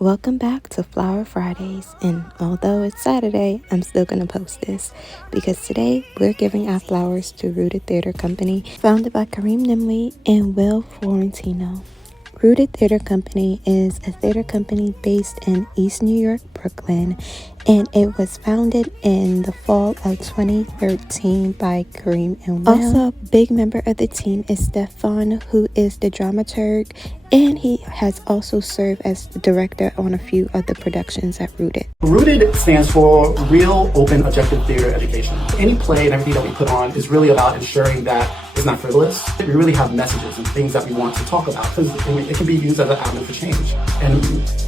Welcome back to Flower Fridays, and although it's Saturday, I'm still going to post this because today we're giving our flowers to Rooted Theater Company, founded by Kareem Nimley and Will Florentino. Rooted Theater Company is a theater company based in East New York, Brooklyn, and it was founded in the fall of 2013 by Kareem and Will. Also, a big member of the team is Stefan, who is the dramaturge, and he has also served as the director on a few of the productions at Rooted. Rooted stands for Real Open Objective Theater Education. Any play and everything that we put on is really about ensuring that it's not frivolous. We really have messages and things that we want to talk about because it can be used as an avenue for change and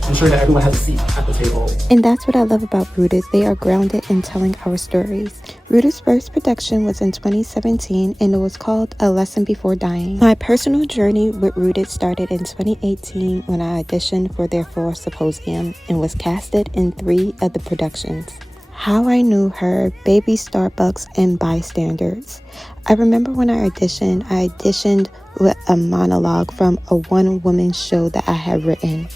ensure that everyone has a seat at the table. And that's what I love about Rooted. They are grounded in telling our stories. Rooted's first production was in 2017 and it was called A Lesson Before Dying. My personal journey with Rooted started in 2018 when I auditioned for their fall symposium and was casted in 3 of the productions. How I Knew Her, Baby Starbucks, and Bystanders. I remember when I auditioned with a monologue from a one-woman show that I had written.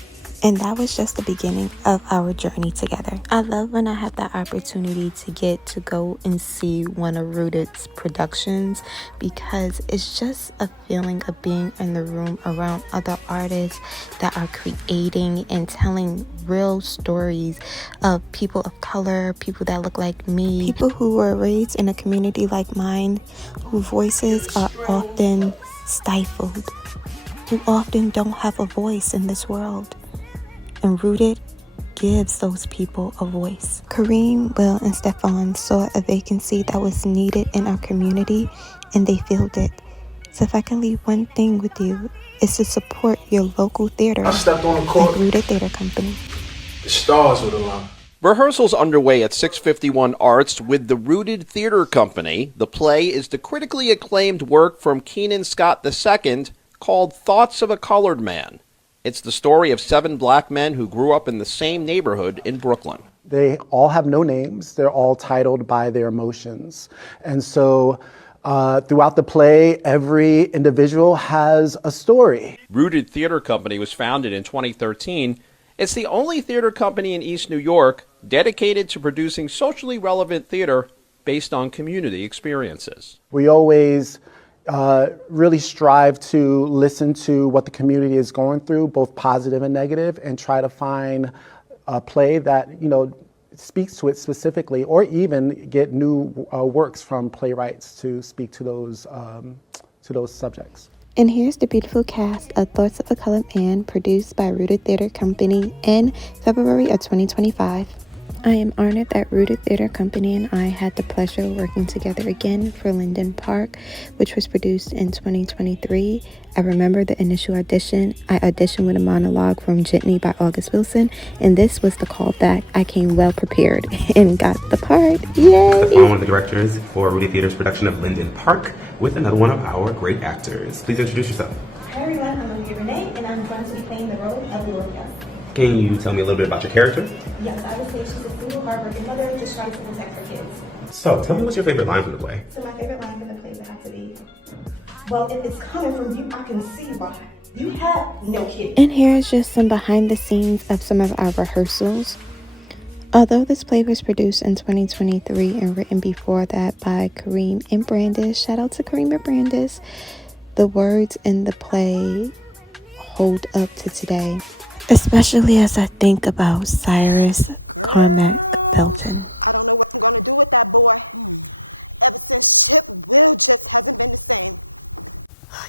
And that was just the beginning of our journey together. I love when I have that opportunity to get to go and see one of Rooted's productions because it's just a feeling of being in the room around other artists that are creating and telling real stories of people of color, people that look like me, people who were raised in a community like mine, whose voices are often stifled, who often don't have a voice in this world. And Rooted gives those people a voice. Kareem, Will, and Stefan saw a vacancy that was needed in our community, and they filled it. So if I can leave one thing with you, is to support your local theater. I stepped on the court. Like Rooted Theater Company. The stars would align. Rehearsals underway at 651 Arts with the Rooted Theater Company. The play is the critically acclaimed work from Keenan Scott II called Thoughts of a Colored Man. It's the story of 7 black men who grew up in the same neighborhood in Brooklyn. They all have no names. They're all titled by their emotions. And so throughout the play, every individual has a story. Rooted Theater Company was founded in 2013. It's the only theater company in East New York dedicated to producing socially relevant theater based on community experiences. We always really strive to listen to what the community is going through, both positive and negative, and try to find a play that, speaks to it specifically, or even get new works from playwrights to speak to those subjects. And here's the beautiful cast of Thoughts of a Colored Man, produced by Rooted Theater Company in February of 2025. I am honored that Rooted Theater Company and I had the pleasure of working together again for Linden Park, which was produced in 2023. I remember the initial audition. I auditioned with a monologue from Jitney by August Wilson, and this was the callback. I came well prepared and got the part. Yay! I'm one of the directors for Rooted Theater's production of Linden Park with another one of our great actors. Please introduce yourself. Hi everyone, I'm Olivia Renee, and I'm going to be playing the role of Gloria. Can you tell me a little bit about your character? Yes, I would say she's a single, hardworking mother just trying to protect her kids. So, tell me what's your favorite line from the play? So my favorite line from the play would have to be, well, if it's coming from you, I can see why. You have no kids. And here is just some behind the scenes of some of our rehearsals. Although this play was produced in 2023 and written before that by Kareem and Brandis, shout out to Kareem and Brandis, the words in the play hold up to today. Especially as I think about Cyrus Carmack Belton.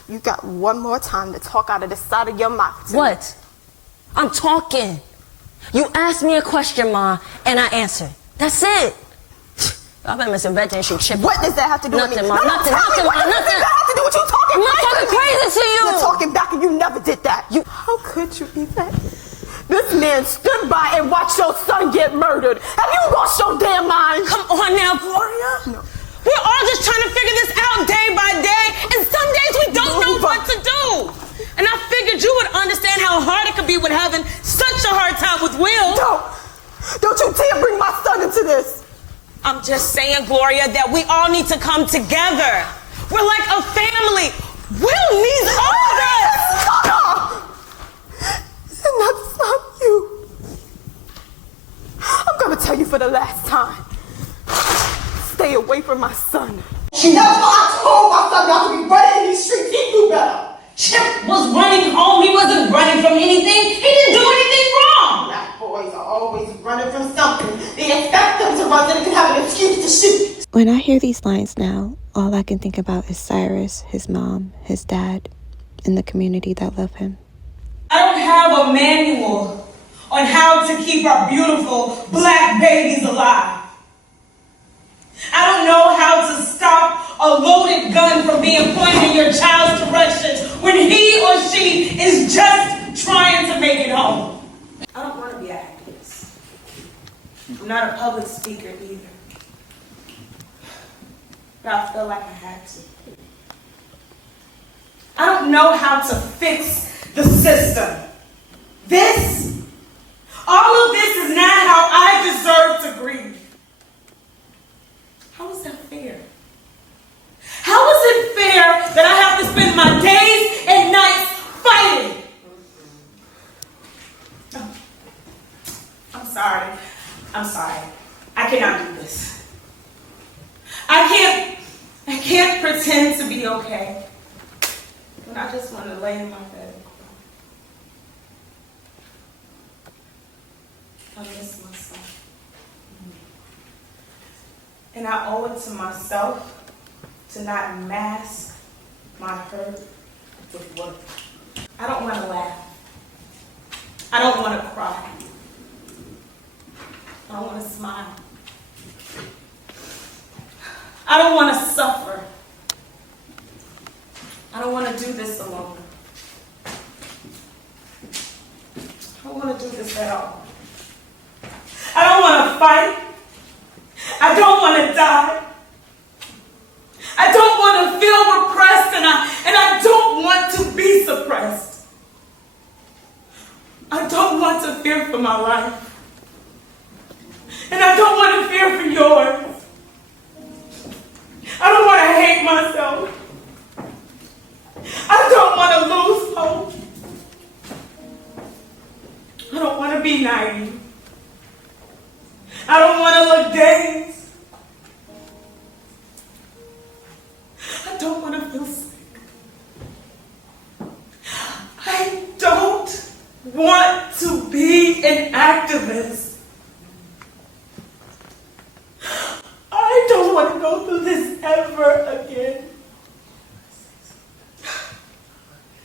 You got one more time to talk out of the side of your mouth. What? I'm talking. You asked me a question, Ma, and I answered. That's it. I've been missing bed and she chip. What does that have to do with me? Nothing, Ma. Nothing, What Ma. does that have to do with you talking I'm not back talking to me? crazy to you. You're talking back and you never did that. How could you even? This man stood by and watched your son get murdered. Have you lost your damn mind? Come on now, Gloria. No. We're all just trying to figure this out day by day, and some days we don't know what to do. And I figured you would understand how hard it could be with having such a hard time with Will. Don't you dare bring my son into this. I'm just saying, Gloria, that we all need to come together. We're like a family. Will needs all of us. Shut up. And that's not you. tell you for the last time. Stay away from my son. That's why I told my son not to be running in these streets. He knew better. Chip was running home. He wasn't running from anything. He didn't do anything wrong. Black boys are always running from something. They expect them to run so they can have an excuse to shoot. When I hear these lines now, all I can think about is Cyrus, his mom, his dad, and the community that love him. I don't have a manual on how to keep our beautiful black babies alive. I don't know how to stop a loaded gun from being pointed in your child's direction when he or she is just trying to make it home. I don't want to be an activist. I'm not a public speaker either. But I feel like I had to. I don't know how to fix the system. All of this is not how I deserve to grieve. How is that fair? How is it fair that I have to spend my days and nights fighting? Oh, I'm sorry. I cannot do this. I can't pretend to be okay when I just want to lay in my bed and cry. I miss myself. And I owe it to myself to not mask my hurt with work. I don't want to laugh. I don't want to cry. I don't want to smile. I don't want to suffer. I don't want to do this alone. I don't want to do this at all. I don't want to fight. I don't want to die. I don't want to feel repressed, and I don't want to be suppressed. I don't want to fear for my life. And I don't want to fear for yours. I don't want to hate myself. I don't want to lose hope. I don't want to be naive. I don't want to look dazed. I don't want to feel sick. I don't want to be an activist. I don't want to go through this ever again.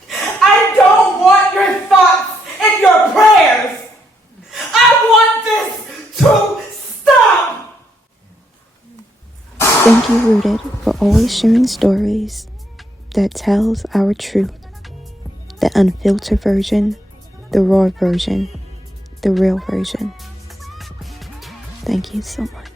I don't want your thoughts and your prayers. I want this to stop. Thank you, Rooted, for always sharing stories that tells our truth. The unfiltered version, the raw version, the real version. Thank you so much.